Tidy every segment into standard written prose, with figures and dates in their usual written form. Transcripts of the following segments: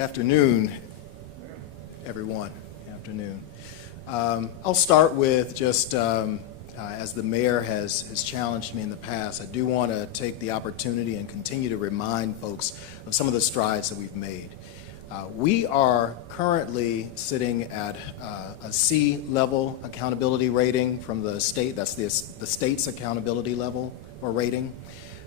Afternoon, everyone. Afternoon. I'll start with just as the mayor has challenged me in the past, I do want to take the opportunity and continue to remind folks of some of the strides that we've made. We are currently sitting at a C-level accountability rating from the state. That's the state's accountability level or rating.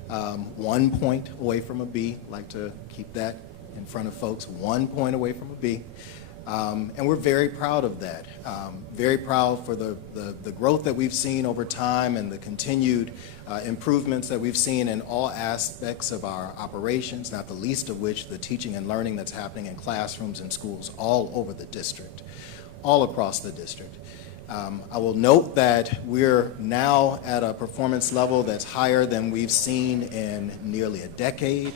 1 point away from a B. Like to keep that in front of folks. 1 point away from a B. And we're very proud of that. Very proud for the growth that we've seen over time and the continued improvements that we've seen in all aspects of our operations, not the least of which the teaching and learning that's happening in classrooms and schools all over the district, all across the district. I will note that we're now at a performance level that's higher than we've seen in nearly a decade.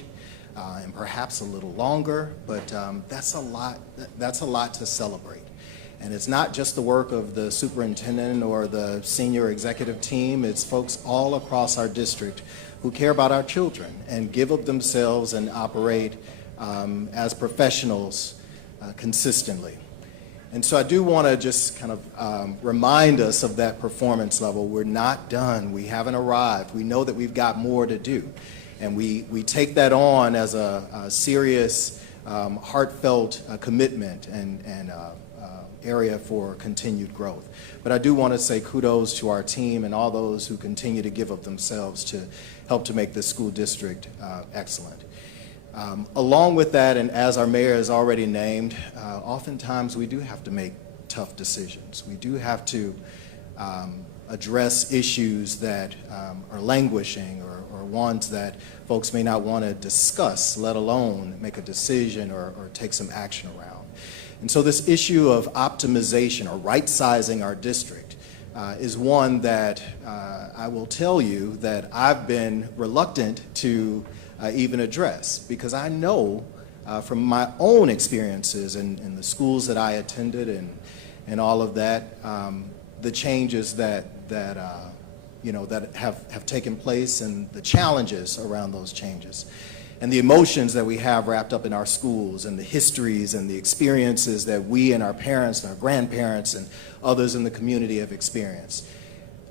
And perhaps a little longer, but that's a lot to celebrate. And it's not just the work of the superintendent or the senior executive team, it's folks all across our district who care about our children and give of themselves and operate as professionals consistently. And so I do want to just kind of remind us of that performance level. We're not done. We haven't arrived. We know that we've got more to do. And we take that on as a serious, heartfelt commitment and area for continued growth. But I do want to say kudos to our team and all those who continue to give of themselves to help to make this school district excellent. Along with that, and as our mayor has already named, oftentimes we do have to make tough decisions. We do have to address issues that are languishing or ones that folks may not want to discuss, let alone make a decision or take some action around. And so this issue of optimization or right-sizing our district is one that I will tell you that I've been reluctant to even address, because I know from my own experiences in the schools that I attended and all of that, the changes that have taken place and the challenges around those changes and the emotions that we have wrapped up in our schools and the histories and the experiences that we and our parents and our grandparents and others in the community have experienced.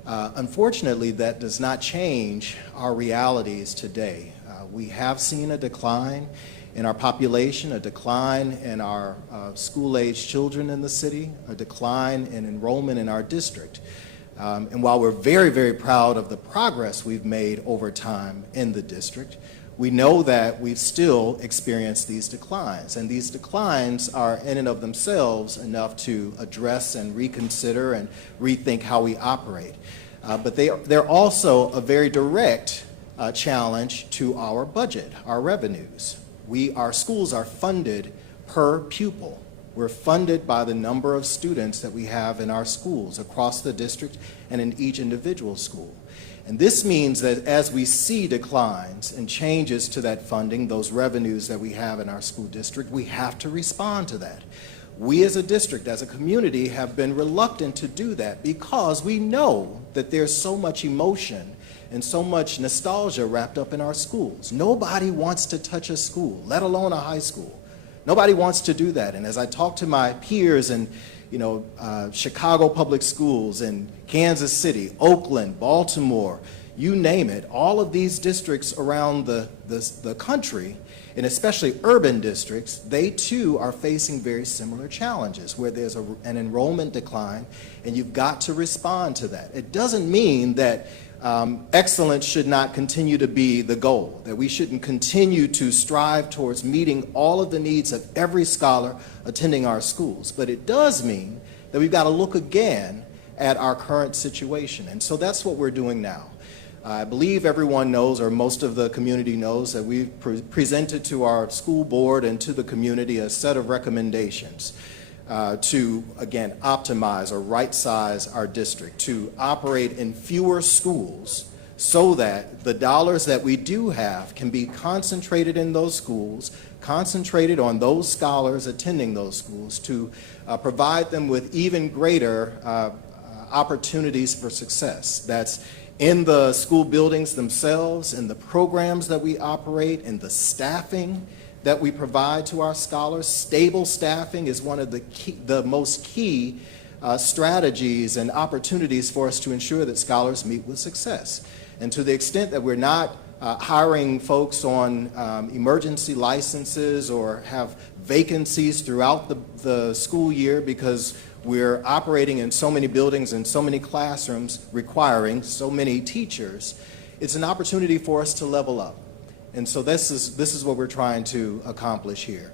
Unfortunately, that does not change our realities today. We have seen a decline in our population, a decline in our school-age children in the city, a decline in enrollment in our district. And while we're very, very proud of the progress we've made over time in the district, we know that we've still experienced these declines. And these declines are in and of themselves enough to address and reconsider and rethink how we operate. But they're also a very direct challenge to our budget, our revenues. Our schools are funded per pupil. We're funded by the number of students that we have in our schools across the district and in each individual school. And this means that as we see declines and changes to that funding, those revenues that we have in our school district, we have to respond to that. We as a district, as a community, have been reluctant to do that because we know that there's so much emotion and so much nostalgia wrapped up in our schools. Nobody wants to touch a school, let alone a high school. Nobody wants to do that. And as I talk to my peers in Chicago Public Schools and Kansas City, Oakland, Baltimore, you name it, all of these districts around the country, and especially urban districts, they too are facing very similar challenges where there's an enrollment decline, and you've got to respond to that. It doesn't mean that excellence should not continue to be the goal, that we shouldn't continue to strive towards meeting all of the needs of every scholar attending our schools. But it does mean that we've got to look again at our current situation. And so that's what we're doing now. I believe everyone knows, or most of the community knows, that we've presented to our school board and to the community a set of recommendations to, again, optimize or right-size our district, to operate in fewer schools so that the dollars that we do have can be concentrated in those schools, concentrated on those scholars attending those schools, to provide them with even greater opportunities for success. That's in the school buildings themselves, in the programs that we operate, in the staffing that we provide to our scholars. Stable staffing is one of the most key strategies and opportunities for us to ensure that scholars meet with success. And to the extent that we're not hiring folks on emergency licenses or have vacancies throughout the school year because we're operating in so many buildings and so many classrooms requiring so many teachers, it's an opportunity for us to level up. And so this is what we're trying to accomplish here.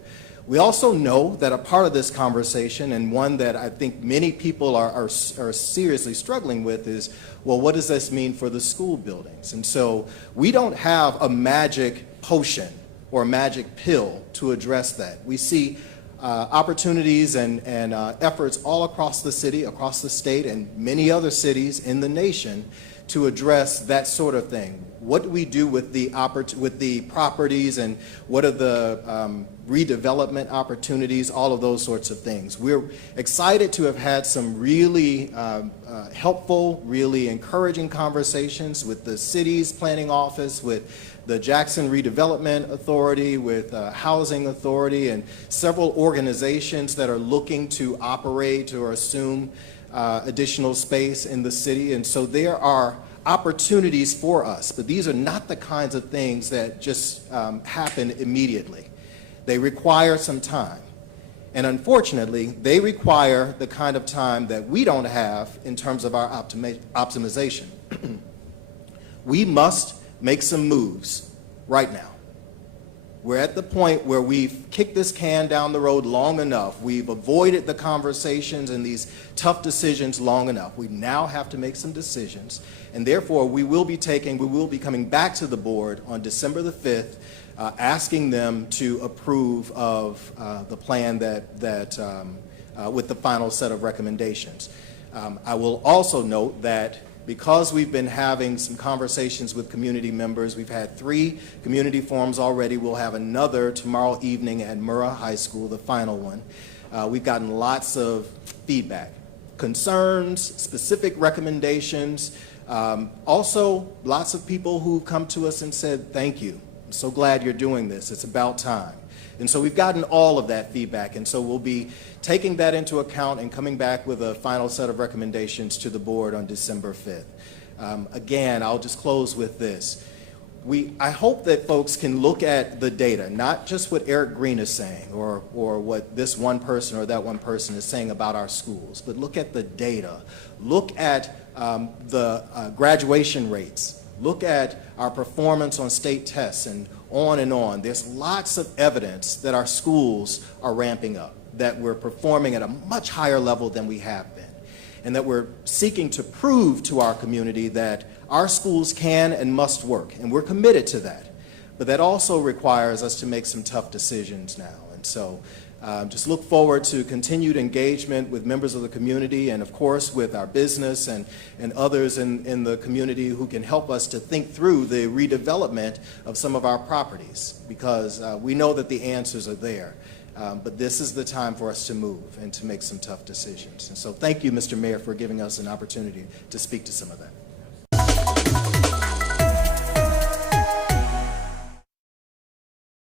We also know that a part of this conversation, and one that I think many people are seriously struggling with, is, well, what does this mean for the school buildings? And so we don't have a magic potion or a magic pill to address that. We see opportunities and efforts all across the city, across the state, and many other cities in the nation to address that sort of thing. What do we do with the properties, and what are the redevelopment opportunities, all of those sorts of things. We're excited to have had some really helpful, really encouraging conversations with the city's planning office, with the Jackson Redevelopment Authority, with Housing Authority, and several organizations that are looking to operate or assume additional space in the city. And so there are opportunities for us, but these are not the kinds of things that just happen immediately. They require some time. And unfortunately, they require the kind of time that we don't have in terms of our optimization. We must make some moves right now. We're at the point where we've kicked this can down the road long enough. We've avoided the conversations and these tough decisions long enough. We now have to make some decisions, and therefore we will be coming back to the board on December the 5th, asking them to approve of the plan with the final set of recommendations. I will also note that because we've been having some conversations with community members, we've had 3 community forums already. We'll have another tomorrow evening at Murrah High School, the final one. We've gotten lots of feedback, concerns, specific recommendations. Also, lots of people who've come to us and said, thank you. I'm so glad you're doing this. It's about time. And so we've gotten all of that feedback, and so we'll be taking that into account and coming back with a final set of recommendations to the board on December 5th. Again, I'll just close with this. I hope that folks can look at the data, not just what Eric Green is saying or what this one person or that one person is saying about our schools, but look at the data. Look at the graduation rates. Look at our performance on state tests and on and on. There's lots of evidence that our schools are ramping up, that we're performing at a much higher level than we have been, and that we're seeking to prove to our community that our schools can and must work, and we're committed to that. But that also requires us to make some tough decisions now. And so just look forward to continued engagement with members of the community, and of course with our business and others in the community who can help us to think through the redevelopment of some of our properties, because we know that the answers are there. But this is the time for us to move and to make some tough decisions. And so thank you, Mr. Mayor, for giving us an opportunity to speak to some of that.